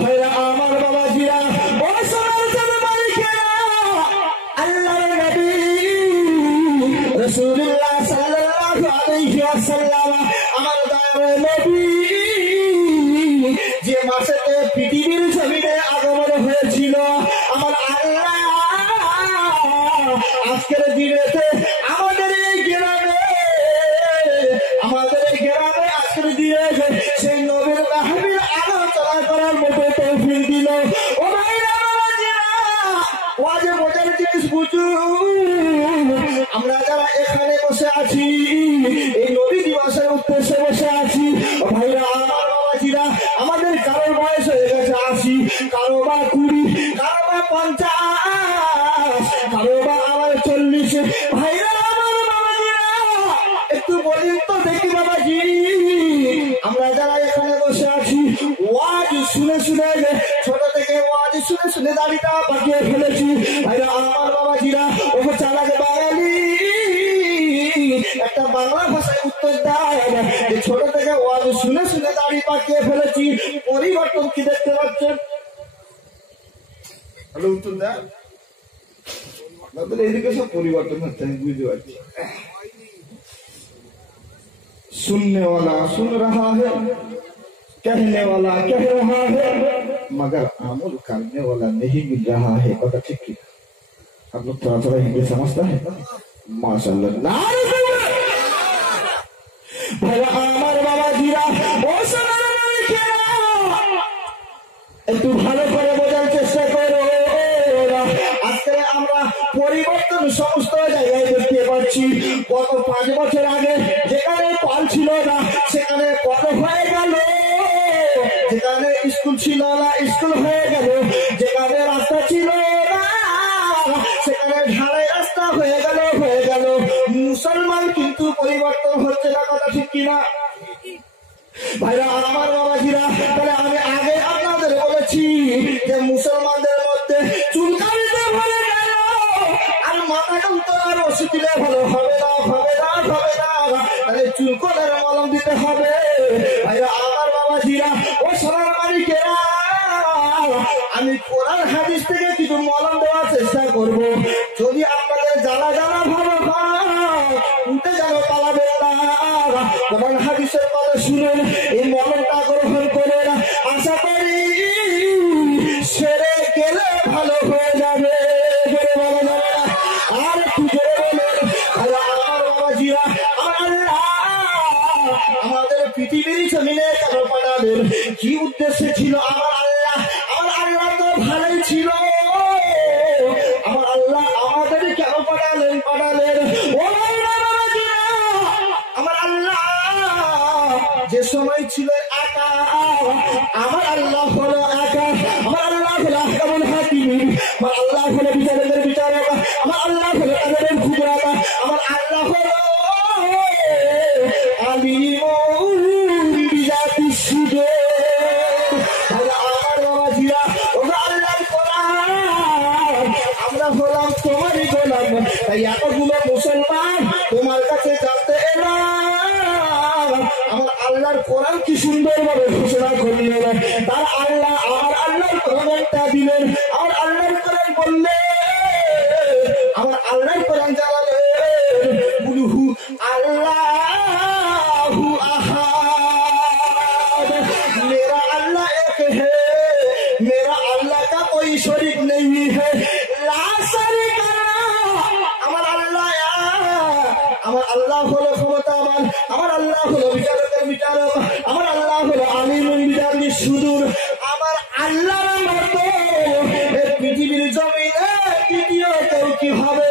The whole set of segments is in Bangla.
ভাইরা আমার বাবাজিরা ও সোনার চাঁদের মালিকেরা আল্লাহর নবী রাসূলুল্লাহ সাল্লাল্লাহু আলাইহি ওয়াসাল্লাম আমার দয়ার নবী যে মাসেতে পৃথিবীর জমিনে আগমন হয়েছিল আমার আল্লাহ আজকের দিনেতে আমাদের এই গ্রামে আজকের দিনে সেই নবীর মাহফিল আলোচনা করার মতো তৌফিক দিল। ও ভাইরা বাবাজিরা ওয়াজে মজার জিনিস বুঝুন, আমরা যারা এখানে বসে আছি এই নবী দিবসের উদ্দেশ্যে বসে আছি ভাইরা আমার বাবাজিরা আমাদের কারোর বয়স হয়ে গেছে 80, কারো বা 20, কারো বা 50, কারো বা আবার 40। ভাইরা আমার বাবাজিরা একটু বলেন তো দেখি বাবাজি আমরা যারা এখানে বসে আছি ওয়াজ শুনে শুনে ছোট থেকে ওয়াজ শুনে শুনে দাড়িটা পাকিয়ে ফেলেছি। ভাইরা আমার বাবাজিরা ও চালাক বাঙালি একটা বাংলা ভাষায় উত্তর দেয় যে ছোট থেকে ওয়াজ শুনে শুনে দাড়ি পাকিয়ে ফেলেছি, পরিবর্তন কি দেখতে পাচ্ছেন? উত্তর দেয় এদিকে সব পরিবর্তন হচ্ছে আমি বুঝতে পারছি। सुनने वाला सुन रहा है, कहने वाला कह रहा है, मगर अमल करने वाला नहीं मिल रहा है। पता ठीक है? आप लोग थोड़ा थोड़ा हिंदी समझता है? माशाल्लाह। भाइया আমার বাবাজিরা ও সোনার মালিকেরা একটু ভালো করে বোঝার চেষ্টা করো। আজকে আমরা পরিবর্তন সমস্ত জায়গায় দেখতে পাচ্ছি। গত 5 বছর আগে যেখানে কল ছিল না সেখানে কল হয়ে গেল, যেখানে স্কুল ছিল না স্কুল হয়ে গেল, যেখানে রাস্তা ছিল না সেখানে ঢালাই রাস্তা হয়ে গেল। মুসলমান কিন্তু পরিবর্তন হচ্ছে না, কথা ঠিক কিনা? ভাইরা আমার বাবাজিরা তাহলে আমি আগে আপনাদের বলেছি যে মুসলমানদের মধ্যে চুলকানিতে ভরে গেল আর মাথা কান্ত আর ওষুধ দিলে ভালো হবে না। তাহলে চুলকনের মলম দিতে হবে। ভাইরা আমার বাবাজিরা ও সোনার মালিকেরা আমি কোরআন হাদিস থেকে কিছু মলম দেওয়ার চেষ্টা করব। যদি আপনাদের জ্বালা ভালো হয় উঠে যেন পালাবেন না। কোরআন হাদিসের কথা শুনুন, এই মলমটা গ্রহণ করে আশা করি সেরে গেলে ভালো হয়ে যাবে। আর একটু জোরে বলেন। আমার বাবাজিরা আমাদের পৃথিবীর জমিনে কেন পাঠাবেন? কি উদ্দেশ্যে ছিল? আমার আল্লাহ তো ভালোই ছিল। আমার আল্লাহ আমাদের কেন পাঠালেন? ও আমার আল্লাহ যে সময় ছিল একা, আমার আল্লাহ হলো একা, আমার আল্লাহ হলো কেমন হাকিম, আমার আল্লাহ হলো বিচারকের বিচারক, আমার আল্লাহ হলো তাদের খুবরাকা, আমার আল্লাহ হলো আলিমুল বিজাতিস সুদূর। আমার বাবাজিরা ওগো আল্লাহর কোরআন আমরা হলাম তোমারই গোলাম, তাই এতগুলো মুসলমান তোমার কাছে জানতে এলাম আমার আল্লাহর কোরআন কি সুন্দর ভাবে ঘোষণা করলেন। তার আল্লাহ আমার আল্লাহর কোরআনটা দিলেন, আমার আল্লাহর কোরআন বললেন, আমার আল্লাহর কোরআন জানালেন বুলহু আল্লাহু আহাদ, मेरा अल्लाह एक है, मेरा अल्लाह का कोई शरीक नहीं है, ला शरीक আমার আল্লাহ হলো ক্ষমতাবান, আমার আল্লাহ হলো বিচারকের বিচারক, আমার আল্লাহ হলো আলিমুল বিজাতিস সুদূর। আমার আল্লাহর মতো এই পৃথিবীর জমিনে দ্বিতীয় কেউ কি হবে?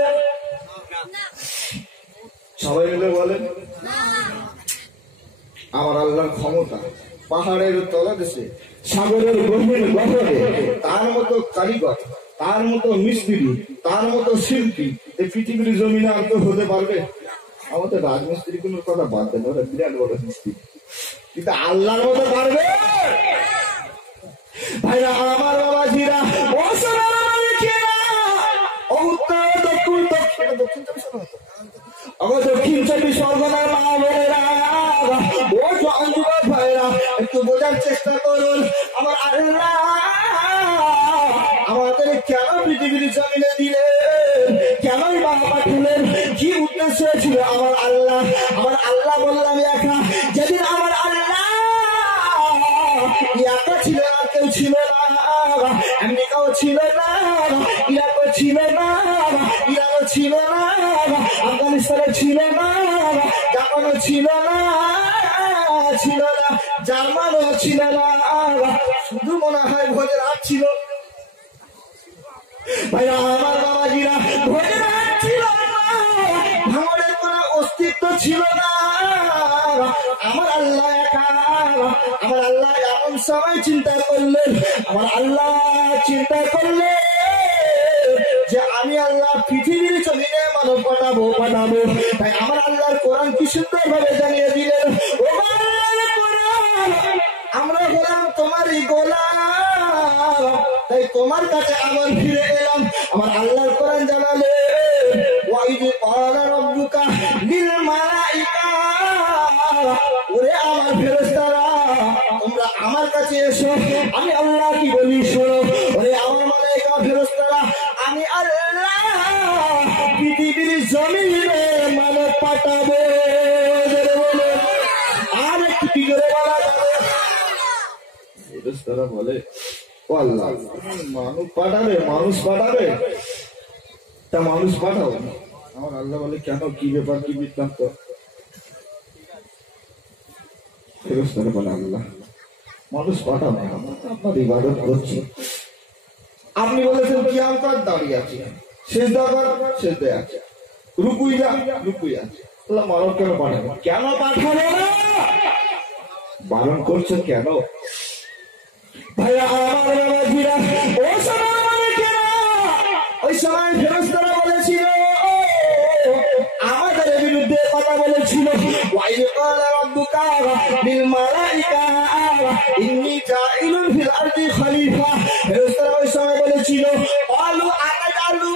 সবাই মিলে বলেন। আমার আল্লাহর ক্ষমতা পাহাড়ের তলদেশে সাগরের গভীর গহরে তার মতো কারিগর, তার মতো মিস্ত্রি, তার মতো শিল্পী এই পৃথিবীর জমিনে আর তো হতে পারবে? আমাদের রাজমিস্ত্রি কোন কথা বাদ দেন, ওরা বিরাট বড় মিস্ত্রি, কিন্তু আল্লাহর মতো পারবে? ভাইরা আমার বাবাজিরা ও সোনার মালিকেরা ও উত্তর দক্ষিণ দক্ষিণ 24 পরগনার মা বোনেরা ও জওয়ান যুবক ভাইরা একটু বোঝার চেষ্টা করুন। আমার আল্লাহ পৃথিবীর জমিনে দিলেন, কেনই বা পাঠালেন, কি উদ্দেশ্য ছিল? আমার আল্লাহ বললাম একা। যেদিন আমার আল্লাহ একা ছিল, আর কেউ ছিল না, আমেরিকাও ছিল না, ইরাকও ছিল না, ইরানও ছিল না, আফগানিস্তানও ছিল না, জাপানও ছিল না, জার্মানও ছিল না, শুধু মনে হয় ভোজের হাট ছিল। ভাইরা আমার বাবাজিরা, ভোজের হাট ছিল না, ভাঙনের কোনো অস্তিত্ব ছিল না। আমার আল্লাহ একা। আমার আল্লাহ এমন সময় চিন্তা করলেন, আমার আল্লাহ চিন্তা করলেন যে আমি আল্লাহ পৃথিবীর জমিনে মানব পাঠাবো। তাই আমার আল্লাহর কোরআন কি সুন্দর ভাবে জানিয়ে দিলেন, ও কোরআন, আমরা হলাম তোমারই গোলাম, তাই তোমার কাছে আবার ফিরে এলাম। আমার আল্লাহর কোরআন জানালে, ওয়াইদ ক্বালা রাব্বুকা লিল মালাইকা, ওরে আমার ফেরেশতারা, তোমরা আমার কাছে এসো, আমি আল্লাহ কি বলি শোনো। ওরে আমার মালাইকা ফেরেশতারা, আমি আল্লাহ পৃথিবীর জমিনে মানব পাঠাবো। আর একটু কি করে বলা যাবে? ফেরেশতারা বলে, ও আল্লাহ, মানুষ পাঠাবে, তা মানুষ পাঠাও। আমার আল্লাহ বলে, কেন, কি ব্যাপার, কি বৃত্তান্ত? ফেরেশতারা বলে, আল্লাহ মানুষ পাঠাবে, আপনার ইবাদত করছি, আপনি বলেছেন কিয়ামত দাঁড়িয়ে আছে, সেজদায় আছে, রুকুই আছে, আল্লাহ মানব কেন পাঠাবে? কেন পাঠাবে না, বারণ করছে কেন? ভাইয়া আমার বাবাজিরা, ওই সময় ফেরেশতারা বলেছিল, আমাদের বিরুদ্ধে কথা বলেছিল, ওয়াইদ ক্বালা রাব্বুকা লিল মালাইকা ইন্নী জাইলুন ফিল আরদি খলিফা। ফেরেশতারা ওই সময় বলেছিল, ক্বালু আতাজালু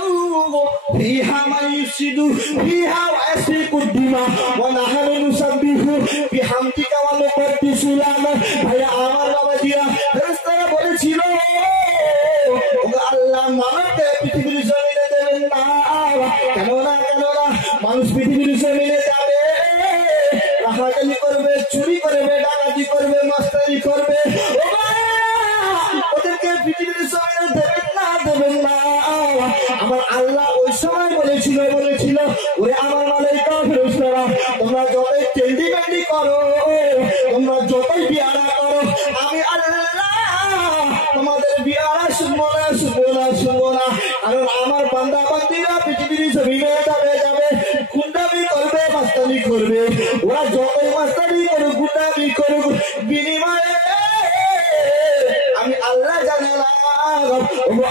ফিহা মান ইফসিদু ফিহা ওয়া ইয়াসফিকুদ দিমা ওয়া নাহনু নুসাব্বিহু বিহামদিকা ওয়া নুকদ্দিসু লাক। ভাইয়া আমার বাবাজিরা, ফেরেশতারা বলেছিল, আল্লাহ মানবকে পৃথিবীর জমিনে দেবেন না। কেন না মানুষ পৃথিবীর জমিনে যাবে, রাহাজানি করবে, চুরি করবে, ডাকাতি করবে, মাস্টারি করবে, ওদেরকে পৃথিবীর জমিনে দেবেন না। আমার আল্লাহ ওই সময় বলেছিল, ওরে আমার মালাইকা ফেরেশতারা, তোমরা যতই টেন্ডি করো, তোমরা যতই বিয়ারা করো, আমি আল্লাহ তোমাদের বিয়ারা শুনবো না। কারণ আমার বান্দা বান্দিরা পৃথিবীর জমিনে যাবে, গুন্ডামি করবে, মাস্তানি করবে, ওরা যতই মাস্তানি করুক, গুন্ডামি করুক, বিনিময়ে আমি আল্লাহ জানালাম।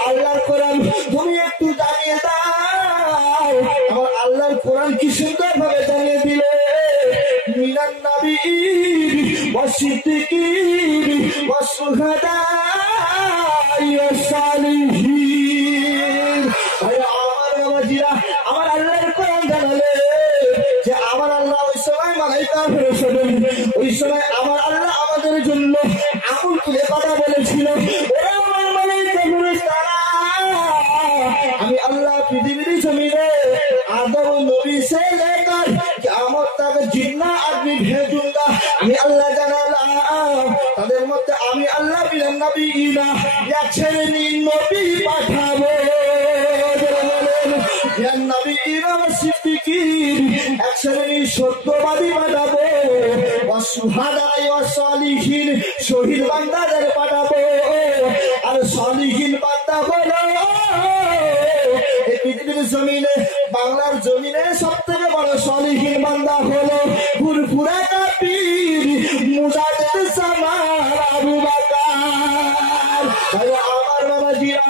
আল্লাহর কোরআন তুমি একটু জানিয়ে দাও। আমার আল্লাহর কোরআন কি সুন্দর ভাবে জানিয়ে দিলে, মিনান নাবিয়্যিন ওয়াস সিদ্দিকিন ওয়াস শুহাদাই ওয়াস সালিহিন। আমার বাবাজিরা, আমার আল্লাহর কোরআন জানালে যে আমার আল্লাহ ওই সময় মালাইকা ফেরেশতা, ওই সময় আমার আল্লাহ আমাদের জন্য আঙুল তুলে কথা বলেছিল, ওরে আমার মালাইকা ফেরেশতারা, আমি আল্লাহ পৃথিবীর জমিনে আদম নবী से लेकर কিয়ামত तक जिन्ना आदमी भेजूंगा। আমি আল্লাহ জানালাম, তাদের মধ্যে আমি আল্লাহ বিনা নবীনা এক শ্রেণীর নবী পাঠাবো, এক শ্রেণীর সত্যবাদী পাঠাবো, শহীদ বান্দাদের পাঠাবো। আর সলিহীন বান্দা হলো এই পৃথিবীর জমিনে, বাংলার জমিনে সব থেকে বড় সলিহীন বান্দা হলো ফুরফুরা কাপীর মুজাদ্দিদ সামার আবু বকর। আমার বাবাজিরা,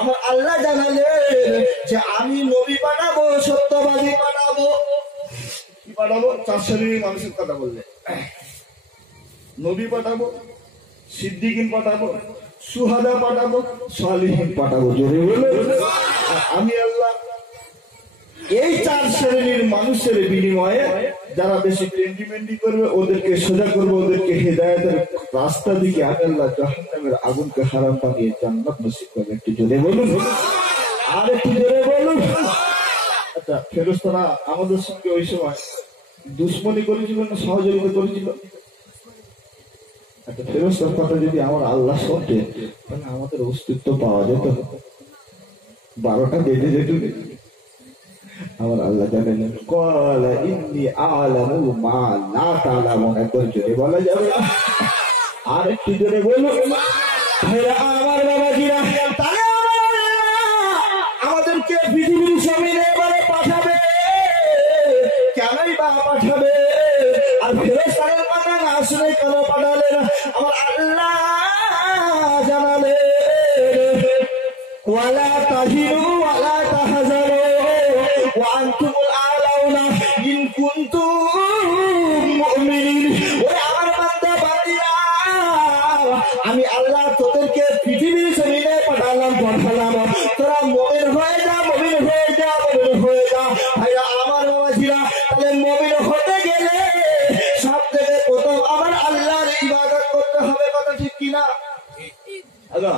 আমার আল্লাহ জানালেন যে আমি নবী পাঠাবো, সত্যবাদী পাঠাবো। কি পাঠাবো? 4 শ্রেণীর মানুষের কথা বললেন, নবী পাঠাবো, সিদ্দিকিন পাঠাবো, সুহাদা পাঠাবো, সালিহিন পাঠাবো। জোরে বলে আমি আল্লাহ এই 4 শ্রেণীর মানুষের বিনিময়ে যারা বেশি টেন্ডিমেন্ডি করবে, ওদেরকে সোজা করবো, ওদেরকে হেদায়েতের রাস্তা দিকে আমি আল্লাহ জাহান্নামের আগুনকে হারাম বানিয়ে জান্নাত নসিব করবে। একটু জোরে বলুন। আর একটু জোরে বলুন। আচ্ছা, ফেরেশতারা আমাদের সঙ্গে ওই সময় দুশ্মনী করেছিল না সহযোগিতা করেছিল? আচ্ছা, ফেরেশতার কথা যদি আমার আল্লাহ শুনতে, তাহলে আমাদের অস্তিত্ব পাওয়া যেত। 12টা বেজে যেত। আমার আল্লাহ জানেন, ক্বালা ইন্নী আ'লামু মা লা তা'লামুন। একবার জোরে বলা যাবে না? আর একটু জোরে বলুন। ভাইরা আমার বাবাজিরা, তাহলে আমাদেরকে পৃথিবীর জমিনে এবারে পাঠাবে, কেনই বা পাঠাবে? আর ফেরেশতাদের কথা না শুনে কেন পাঠালেন? আমার আল্লাহ জানালেন, ওয়ালা তাহিনু ওয়ালা তাহজানু ওয়া আনতুমুল আ'লাউনা ইন কুনতুম মুমিনিন। ওই আমার বান্দা বান্দীরা, আমি আল্লাহ তোদেরকে পৃথিবীর জমিনে পাঠালাম। তোরা মুমিন হয়ে যা, মুমিন হয়ে যা, মুমিন হয়ে যা। ভাইরা আমার বাবাজিরা, তাহলে মুমিন হতে গেলে সব থেকে প্রথম আমার আল্লাহর ইবাদত করতে হবে। কথা ঠিক কিনা? আগা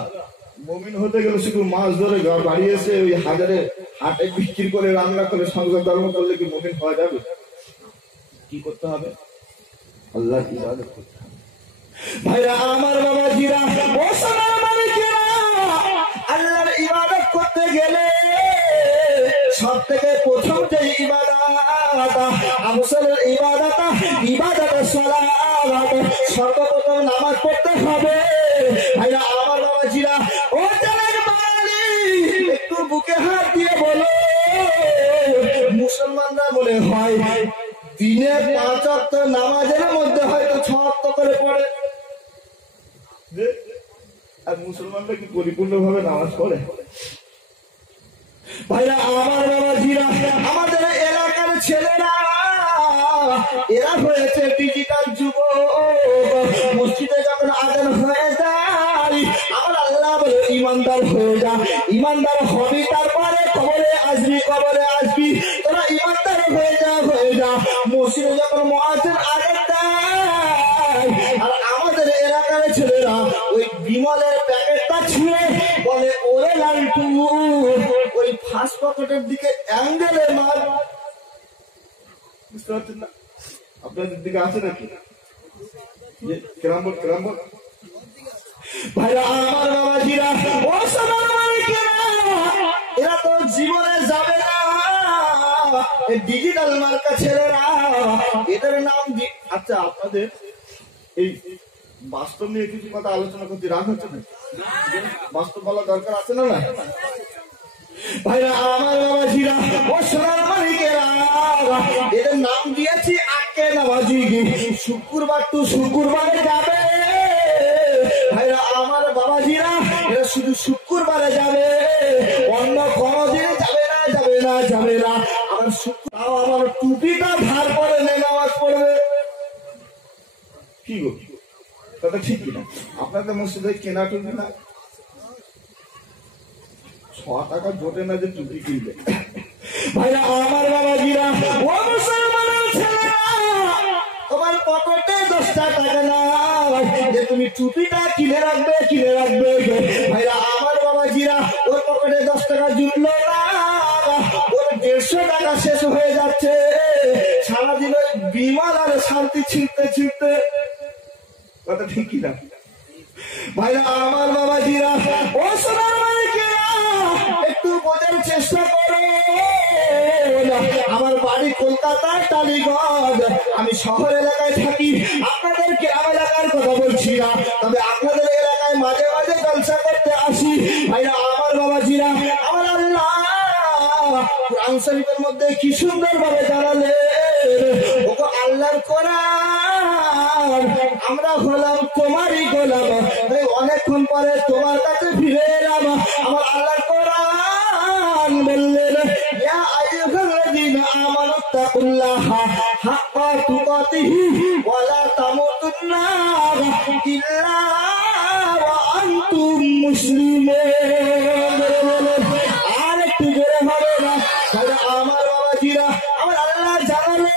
মুমিন হতে গেলে শুধু মাছ ধরে বাড়ি এসে ওই হাজারে হাটে বিক্রি করে রান্না করে সংসার ধর্ম করলে কি মুমিন হওয়া যাবে? কি করতে হবে? আল্লাহর ইবাদত করতে হবে। ভাইরা আমার বাবাজিরা, ও সোনার মালিকেরা, আল্লাহর ইবাদত করতে গেলে সব থেকে প্রথম যে ইবাদত, আমসলের ইবাদত, ইবাদত সালাত, সর্বপ্রথম নামাজ পড়তে হবে। ভাইরা আমার বাবাজিরা, ও জানেন বাঙালি, একটু বুকে হাত দিয়ে বলো, মুসলমানরা বলে হয় দিনে 5 ওয়াক্ত নামাজের মধ্যে হয়তো 6 ওয়াক্ত করে পড়ে, আর মুসলমানরা কি পরিপূর্ণ ভাবে নামাজ পড়ে? ভাইরা আমার বাবাজিরা, আমাদের এলাকার ছেলেরা এরা হয়েছে ডিজিটাল যুগ। মসজিদে যখন আজান হয়ে যায়, আমার আল্লাহ বলে ইমানদার হয়ে যা। ইমানদার হবি, তারপরে কবরে আসবি, কবরে আসবি। তোরা ইমানদার হয়ে যা, হয়ে যা। মসজিদে যখন মুয়াজ্জিন আজান দেয়, আর আমাদের এলাকার ছেলেরা ওই বিমলের প্যাকেটটা ছুঁড়ে বলে, ওরে লালটু, ওই ফার্স্ট পকেটের দিকে অ্যাঙ্গেলে মার। বুঝতে পারছেন না? আপনাদের দিকে আছে নাকি? কেরাম বল। ভাইরা আমার বাবাজিরা, ও সোনার মালিকেরা, এরা তো জীবনে যাবে না। ডিজিটাল মার্কা ছেলেরা, এদের নাম আচ্ছা, আপনাদের এই বাস্তব নিয়ে কিছু কথা আলোচনা করতে রাগ হচ্ছে না? বাস্তব বলা দরকার আছে না? না ভাইরা আমার বাবাজিরা, ও সোনার মালিকেরা, এদের নাম দিয়েছি আকে নামাজি। শুক্রবার টু শুক্রবারে যাবে। ভাইরা আমার বাবাজিরা, এরা শুধু শুক্রবারে যাবে, অন্য কোনদিন যাবে না, যাবে না, যাবে না। আমার আমার টুপিটা ধার করে নামাজ পড়বে। কি গো, কথা ঠিক কিনা? আপনাদের মসজিদে কেনা টুপি না? 6 টাকা জোটে না যে টুপি কিনবে। ভাইরা আমার বাবাজিরা, ও মুসলমানের ছেলেরা, তোমার পকেটে 10 টাকা না যে তুমি টুপিটা কিনে রাখবে, কিনে রাখবে। ভাইরা আমার বাবাজিরা, ওর পকেটে 10 টাকা জুটলো না, ওর 150 টাকা শেষ হয়ে যাচ্ছে। সারাদিন ওই বিমাল আর শান্তি ছিঁড়তে ছিঁড়তে। কথা ঠিক কিনা? ভাইরা আমার বাবাজিরা, ও সোনার মালিকেরা, একটু বোঝার চেষ্টা করো। আমার বাড়ি কলকাতার টালিগঞ্জ, আমি শহর এলাকায় থাকি। আপনাদের গ্রাম এলাকার কথা বলছি না, তবে আপনাদের এলাকায় মাঝে মাঝে জলসা করতে আসি। ভাইরা আমার বাবাজিরা, আমার আল্লাহ কোরআন শরীফের মধ্যে কি সুন্দর ভাবে জানালে, ওগো আল্লাহর কোরআন, আমরা হলাম তোমারই গোলাম, অনেকক্ষণ পরে তোমার কাছে ফিরে এলাম। আমার আল্লাহর কোরআন বললেন, ইয়া আইয়ুহাল্লাযীনা আমানু তাকুল্লাহা হাক্কা তুকাতিহি ওয়া লা তামুতুন্না ইল্লা ওয়া আনতুম মুসলিমুন। আর একটু জোরে হবে না? আমার বাবাজিরা, আমার আল্লাহ জানালে,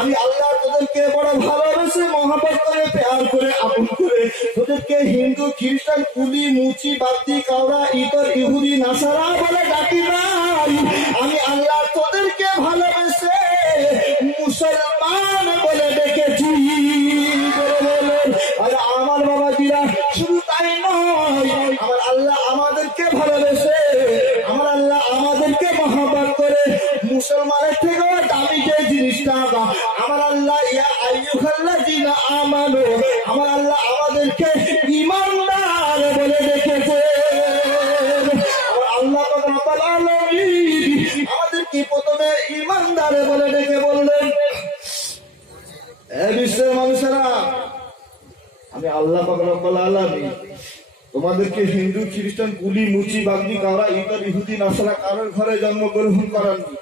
আমি আল্লাহ তোদেরকে বড় ভালোবেসে মহব্বত করে, প্যার করে, আপন করে তোদেরকে হিন্দু খ্রিস্টান কুলি মুচি বাদ্দি কাওড়া ইতর ইহুদি নাসারা বলে ডাকি নাই। আমি আল্লাহ তোদেরকে ভালোবেসে মুসলমান বলে ডেকেছি। আর আমার বাবাজিরা শুধু তাই নয়, আমার আল্লাহ আমাদেরকে ভালোবেসে, আমার আল্লাহ আমাদেরকে মহব্বত করে মুসলমানের থেকেও দামি যে জিনিসটা আমার আল্লাহ ইয়া আইয়ুহাল্লাযীনা আমানু, আমার আল্লাহ আমাদেরকে ঈমানদার বলে ডেকেছে। আমার আল্লাহ রাব্বুল আলামিন আমাদেরকে প্রথমে ঈমানদার বলে ডেকে বললেন, এ বিশ্বের মানুষেরা, আমি আল্লাহ রাব্বুল আলামিন তোমাদেরকে হিন্দু খ্রিস্টান কুলি মুচি বাগদি কাওড়া ইতর ইহুদি নাসারা কারোর ঘরে জন্মগ্রহণ করাননি।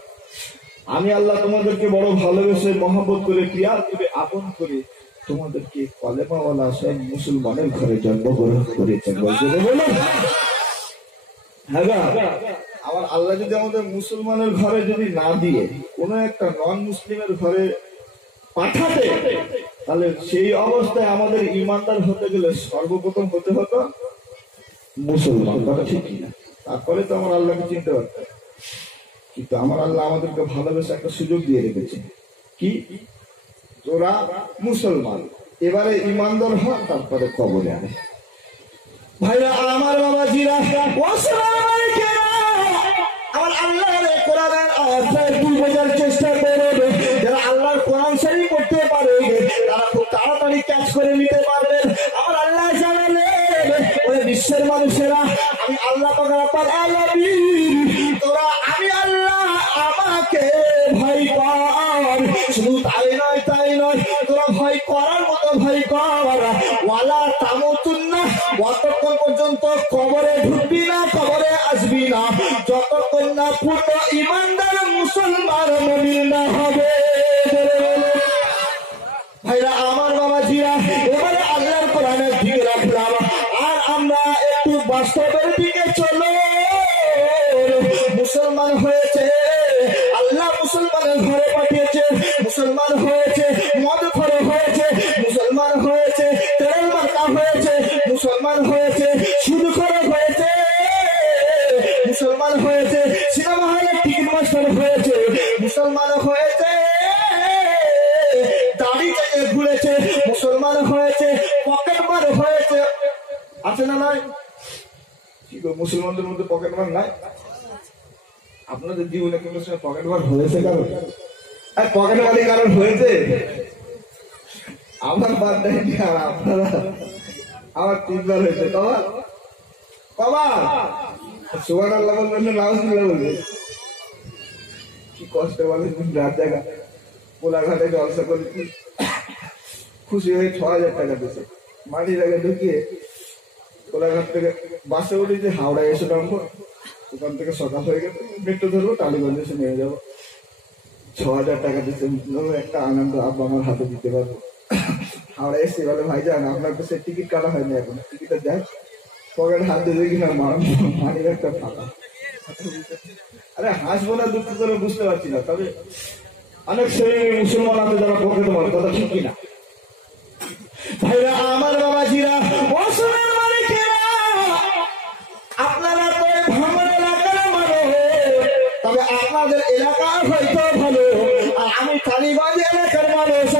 আমি আল্লাহ তোমাদেরকে বড় ভালোবেসে মহব্বত করে প্রিয়ার করে আপন করে তোমাদেরকে কলেমাওয়ালা সব মুসলমানের ঘরে জন্মগ্রহণ করেছেন। হ্যাঁ, আমার আল্লাহ যদি আমাদের মুসলমানের ঘরে যদি না দিয়ে কোন একটা নন মুসলিমের ঘরে পাঠাতে, তাহলে সেই অবস্থায় আমাদের ইমানদার হতে গেলে সর্বপ্রথম হতে হতো মুসলমান। কথা ঠিক কিনা? তারপরে তো আমার আল্লাহকে চিনতে পারতাম। কিন্তু আমার আল্লাহ আমাদেরকে ভালোবেসে একটা সুযোগ দিয়ে রেখেছে, কি তোরা মুসলমান, এবারে ইমানদার হ, তারপরে কবরে আনে। ভাইরা আমার বাবাজিরা, আমার আল্লাহর কোরআনের আয়াত বোঝার চেষ্টা করবে। যারা আল্লাহর কোরআন শরীফ পড়তে পারে তারা খুব তাড়াতাড়ি ক্যাচ করে নিতে পারবেন। আমার আল্লাহ জানালেন, ওই বিশ্বের মানুষেরা, আমি আল্লাহ রাব্বুল আলামিন তোরা আমি আল্লাহ আমাকে ভয় কর। শুধু তাই নয়, তোরা ভয় করার মতো ভয় কর। ওয়ালা তামুতুন্না, যতক্ষণ পর্যন্ত কবরে ঢুকবি না, কবরে আসবি না, যতক্ষণ না পূর্ণ ইমানদার মুসলমান মুমিন না হবে। ভাইরা আমার বাবাজিরা, এবারে আল্লাহর কোরআনের দিকে রাখলাম, আর আমরা একটু বাস্তবের দিকে চলো। মুসলমান হয়েছে আল্লাহ, মুসলমানের ঘরে পাঠিয়েছে, মুসলমান হয়েছে মদ খোর হয়েছে, মুসলমান হয়েছে তেল মার্কা হয়েছে, মুসলমান হয়েছে সুদ খোর হয়েছে, মুসলমান হয়েছে সিনেমা হলে টিকিট মাস্টার হয়েছে, মুসলমান হয়েছে দাড়ি চেয়ে ঘুরেছে, মুসলমান হয়েছে পকেট মার হয়েছে। আছে না নাই? কি গো, মুসলমানদের মধ্যে পকেট মার নাই? আপনাদের জীবনে কোনো সময় পকেট মার হয়েছে কারণ? পকেট মারি কারণ হয়েছে? আমার বাদ দেয়নি, আর আপনারা আমার 3 বার হয়েছে। বাবা সুবহানাল্লাহ বলবেন না, নাউজুবিল্লাহ বলবেন? কি কষ্ট বলেন, রাত জায়গা কোলাঘাটে জলসা করেছি, খুশি হয়ে 6,000 টাকা দিয়েছে। মাটির আগে ঢুকিয়ে কোলাঘাট থেকে বাসে উঠেছি, হাওড়ায় এসে নামবো, ওখান থেকে সকাল হয়ে গেছে, মেট্রো ধরবো, টালিগঞ্জ এসে নিয়ে যাবো। 6,000 টাকা দিচ্ছে, একটা আনন্দ আব্বা আমার হাতে দিতে পারবো। হাওড়ায় এসে বলে, ভাই যান আপনার কাছে টিকিট কাটা হয়নি এখন, টিকিটটা দেখ। পকেট হাত দিয়ে দেখি না, মানির একটা ফাঁকা। আরে হাসবো না দুঃখ করে বুঝতে পারছি না, তবে অনেক শ্রেণীর মুসলমান আছে যারা পকেট মারে, কথা ঠিক কিনা? ভাইরা আমার বাবাজিরা, আপনারা তো ভাঙন এলাকার মানুষ, তবে আপনাদের এলাকা হয়তো ভালো, আর আমি কালীগঞ্জ এলাকার মানুষ।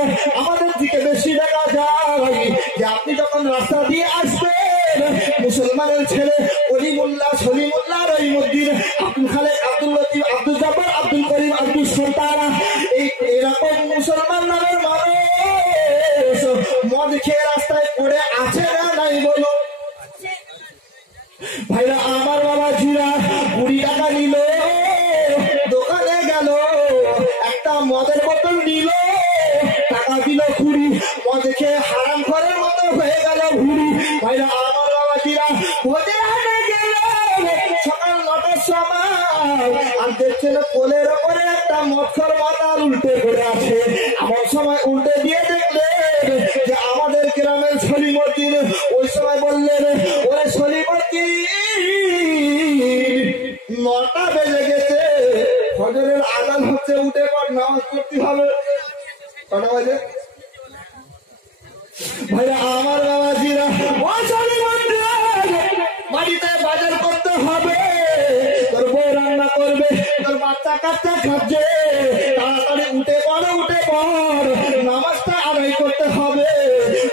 আমাদের দিকে বেশি দেখা যায় যে আপনি যখন রাস্তা দিয়ে আসবেন, মুসলমানের ছেলে অলিমুল্লাহ, সলিমুল্লাহ, রহিমউদ্দিন, আব্দুল খালেক, আব্দুল লতিফ, আব্দুল জব্বার, আব্দুল করিম, আব্দুল সুলতান, এরকম মুসলমান নামের মানুষ মদ খেয়ে রাস্তায় পড়ে আছে না নাই বলো? ভাইরা আমার বাবাজিরা, 20 টাকা নিল, দোকানে গেল, একটা মদের বোতল নিল, টাকা দিল 20, মদ খেয়ে হারাম ঘরের মতো হয়ে গেল ঘুরি। ভাইরা আমার বাবাজিরা, ভোজে হাটে গেল সকাল 9টার সময়, আর দেখছেন কোলের ওপরে একটা মৎসর মাতাল উল্টে করে আছে। এমন সময় উল্টে দিয়ে দেখলেন যে আমাদের গ্রামের সলিমউদ্দিন। ওই সময় বললেন, ওরে সলিমউদ্দিন, 9টা বেজে গেছে, ফজরের আযান হচ্ছে, উঠে পর নামাজ পড়তে হবে। কটা বাজে? ভাইরা আমার বাবাজিরা, ডাক্তার খাচ্ছে, তাড়াতাড়ি উঠে পড়, নামাজটা আদায় করতে হবে।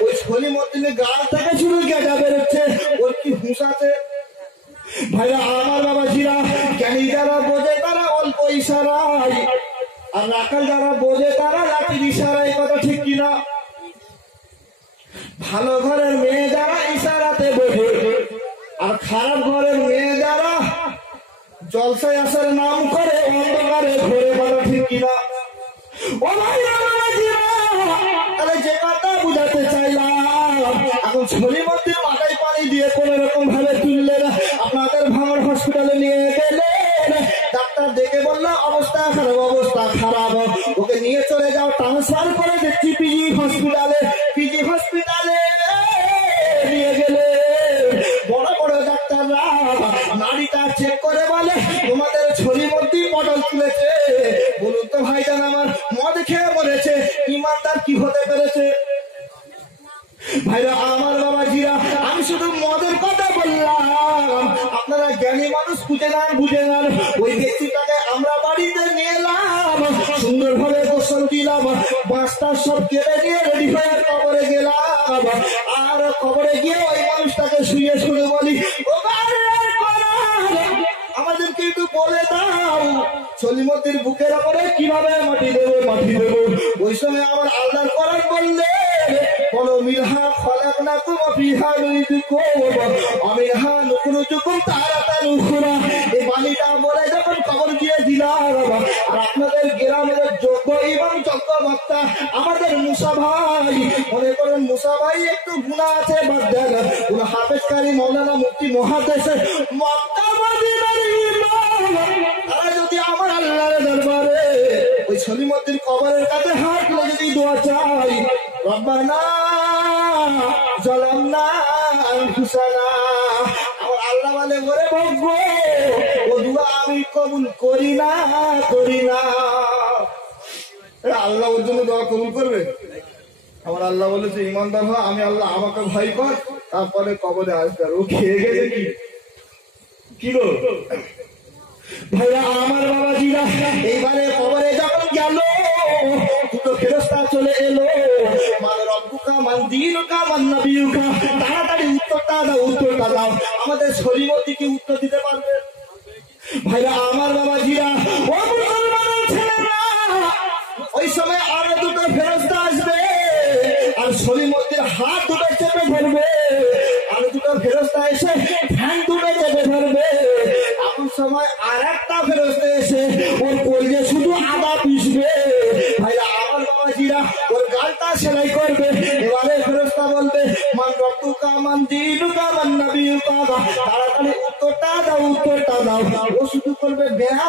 ওই সলিমুদ্দিনের গাল থেকে শুরু গেটা বেরোচ্ছে, ওর কি হুঁশ আছে? ভাইরা আমার বাবাজিরা, জ্ঞানী যারা বোঝে তারা অল্প ইশারায়, আর রাখাল যারা বোঝে তারা লাঠির ইশারায়, কথা ঠিক কিনা? ভালো ঘরের মেয়ে যারা ইশারাতে বোঝে, আর খারাপ ঘরের মেয়ে যারা জলসায় আসার নাম করে অন্ধকারে ঘরে, কথা ঠিক কিনা? ও ভাইরা বাবাজিরা, তাহলে যে কথা বুঝাতে চাইলাম, এখন সলিমুদ্দিন মাথায় পানি দিয়ে কোন রকম ভাবে তুললেন, আপনাদের ভাঙড় হসপিটালে নিয়ে গেলেন। ডাক্তার দেখে বললো অবস্থা খারাপ, ওকে নিয়ে চলে যাও, ট্রান্সফার করে দিচ্ছি পিজি হসপিটালে নিয়ে গেলে। বড় বড় ডাক্তাররা নাড়িটা চেক করে বলে তোমাদের সলিমুদ্দিন পটল তুলেছে। বলুন তো ভাইজান আমার, মদ খেয়ে মরেছে, ইমানদার কি হতে পেরেছে? ভাইরা আমার বাবাজিরা, আমি শুধু মদের কথা বললাম, আপনারা জ্ঞানী মানুষ বুঝে নেন। ওই ব্যক্তিটাকে আমরা বাড়িতে নিয়ে এলাম, সুন্দরভাবে গোসল দিলাম, বাঁশটা সব কেটে নিয়ে রেডি হয়ে কবরে গেলাম। আর কবরে গিয়ে ওই মানুষটাকে শুয়ে বলি, আমাদেরকে একটু বলে দাও সলিমুদ্দিনের বুকের উপরে কিভাবে মাটি দেবো। ওই সময় আমার আল্লাহর কোরআন বললে, বলো মিনহা খালাকনাকুম ওয়া ফিহা নুইদুকুম ওয়া মিনহা নুখরিজুকুম তারাতান উখরা। এই বাণীটা বলে যখন কবর দিয়ে দিলাম, আর আপনাদের গ্রামের যোগ্য এবং যোগ্য বক্তা আমাদের মুসা ভাই, মনে করেন মুসা ভাই একটু গুনাহ আছে, বাদ দেন, কোন হাফেজ কারি মাওলানা মুফতি মুহাদ্দিস মক্কা মদিনার ইমাম, তারা যদি আমার আল্লাহর দরবারে ওই সলিমুদ্দিন কবরের কাছে হাত তুলে যদি দোয়া চাই, রব্বানা জালামনা আনফুসানা, আমার আল্লাহ বলে ওরে ভগ্য, ও দোয়া আমি কবুল করি না। আল্লাহ ওর জন্য দোয়া কবুল করবে? আমার আল্লাহ বলেছে ইমানদার হয়, আমি আল্লাহ আমাকে ভয় কর, তারপরে কবরে আসবে। ও খেয়ে গেছে কি গো ভাইরা আমার বাবাজিরা, এইবারে কবরে যখন গেল, দুটো ফেরেশতা চলে এলো, মান রব্বুকা মান দীনুকা মান নবিয়ুকা, তাড়াতাড়ি উত্তরটা দাও। আমাদের সলিমুদ্দিন কি উত্তর দিতে পারবে? ভাইরা আমার বাবাজিরা, ও মুসলমানের ছেলেরা, ওই সময় আরো দুটো ফেরেশতা আসবে, আর সলিমুদ্দিন হাত দুটো চেপে ধরবে, আর দুটো ফেরেশতা এসে ঠ্যাং দুটো চেপে ধরবে। এমন সময় আর একটা ফেরেশতা এসে ওর কলিজে শুধু আদা পিষবে। ভাইরা আমার বাবাজিরা, ওর গালটা সেলাই করবে। এবারে ফেরেশতা বলবে মান রব্বুকা মান দীনুকা মান নবিয়ুকা, তাড়াতাড়ি উত্তরটা দাও। ও শুধু করবে বেহা।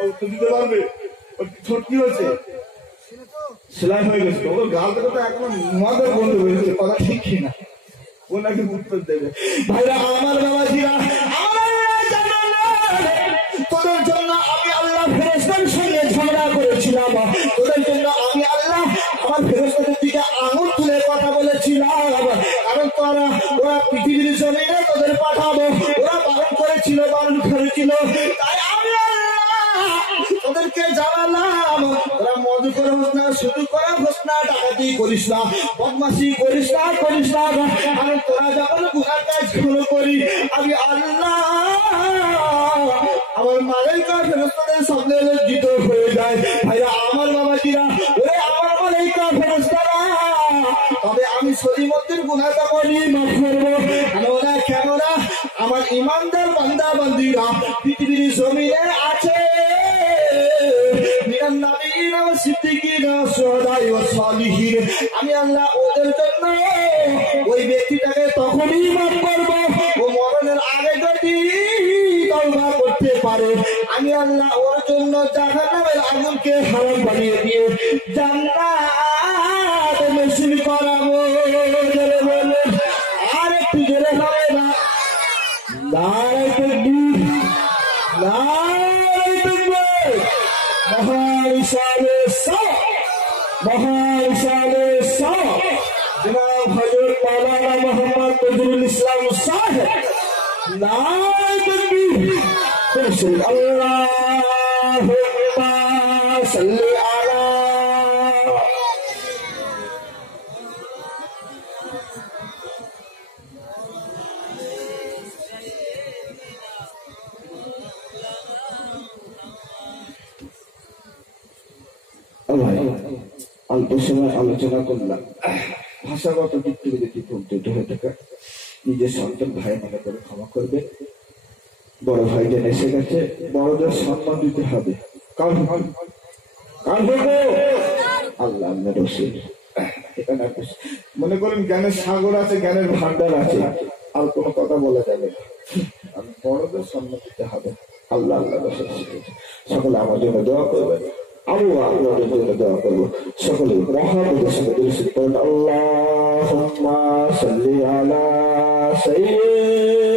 ও উত্তর দিতে পারবে? ওর ছোট কি হয়েছে? সেলাই হয়ে গেছে। ওর গাল থেকে তো এখন মদের বন্ধ হয়েছে, কথা ঠিক কিনা? ও নাকি উত্তর দেবে। ভাইরা আমার বাবাজিরা, তোদের জন্য আমি আল্লাহ ফেরেশতার সঙ্গে ঝগড়া করেছিলাম, তোদের জন্য আমি আল্লাহ আমার ফেরেশতাদের দিকে আঙুল তুলে কথা বলেছিলাম, কারণ ওরা পৃথিবীর জমিনে তোদের পাঠাবো, ওরা বারণ করেছিল, তাই আমি তোদেরকে জানালাম, তোরা মদ করে হোস না, শুধু করে হোস না, ডাকাতি করিস না, বদমাশি করিস না, কারণ তোরা যখন গুনার কাজ করি, আমি আল্লাহ আমার মালাইকা ফেরেশতাদের সামনে লজ্জিত হয়ে যায়। ভাইরা আমার বাবাজিরা, ওরে আমার মালাইকা ফেরেশতারা, তবে আমি সলিমুদ্দিন গুনাহটা করি মাফ করবো। কেননা আমার ইমানদার বান্দা বান্দিরা পৃথিবীর জমিনে আছে, মিনান নবিয়্যিনা ওয়াস সিদ্দীকিনা ওয়াস শুহাদা'i ওয়াস সালিহিন। আমি আল্লাহ ওদের জন্য ওই ব্যক্তিটাকে তখনই মাফ করবো, ও মরণের আগে যদি তওবা করতে পারে। আমি আল্লাহ ওর জন্য জাহান্নামের আগুনকে হারাম বানিয়ে দিয়ে জান্নাত নসিব করাবো। আর একটু জোরে হবে না? নারায়ে তাকবীর, নারায়ে তাকবীর। মহাইশানে জনাব হযরত মাওলানা মোহাম্মদ নজরুল ইসলাম সাহেব, নারায়ে তাকবীর। আল্লাহ আল্লাহুম্মা সাল্লি আলা অল্প সময় আলোচনা করলাম। ভাষাগত দিক থেকে যদি ভুল হয়ে থাকে নিজের সন্তান ভাই মনে করে ক্ষমা করবে। বড় ভাইদের এসে গেছে, বড়দের সম্মান দিতে হবে। আল্লাহ রসুল এখানে মনে করেন জ্ঞানের সাগর আছে, জ্ঞানের ভান্ডার আছে, আর কোনো কথা বলা যাবে না। বড়দের সম্মান দিতে হবে। আল্লাহ আল্লাহ রসুল সকলে আমার জন্য দোয়া করবেন। আমাদের জন্য দোয়া করবো। সকলে মহাপুরুষের সঙ্গে দর্শন করেন। আল্লাহুম্মা সাল্লি আলা সাইয়্যিদিনা